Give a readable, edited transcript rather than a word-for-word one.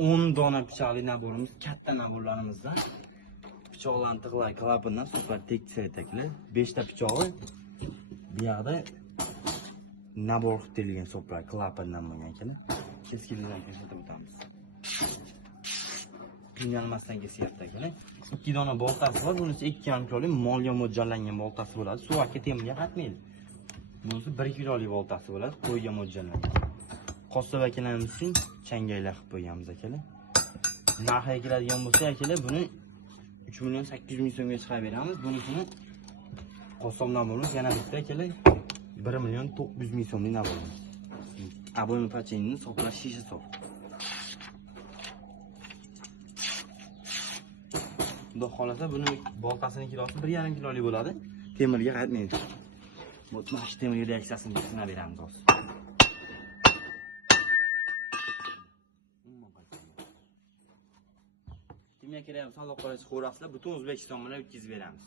10 dona pichoqli naborimiz, katta naborlarimizdan. Pichoqlarni tig'lar klapindan super tekis aytaklar. 5 ta pichog'i bu yoqda nabor qilib terilgan soplar klapindan bo'lgan ekan. Keskinlikdan ko'rsatib o'tamiz. Qiynalmasdan kesyapti ekan. 2 dona boltasi bor, bunisi 2,5 kilolik molga mo'ljallangan boltasi bo'ladi. Suvakka temirga qatmaydi. Bunisi 1 kilolik boltasi bo'ladi, qo'yga mo'ljallangan. Qossob akalarimizni changaylar qilib qo'yganmiz akalar. Narxiga keladigan bo'lsa akalar, buni 3,800,000 so'mga chiqarib beramiz. Bunisini qossob naborimiz yana bitta akalar 1,900,000 so'mlik naborimiz. Aboyma pachenini soplash shisha sof. Xudo xolasa buni boltasining kilosi 1,5 kilolik bo'ladi. Temirga qaytmaydi. Mutmash temir reaksiyasini sinab beramiz hozir. Kimga kerak bo'lsa aloqa qilib so'rasizlar, butun O'zbekiston bilan o'tkazib beramiz.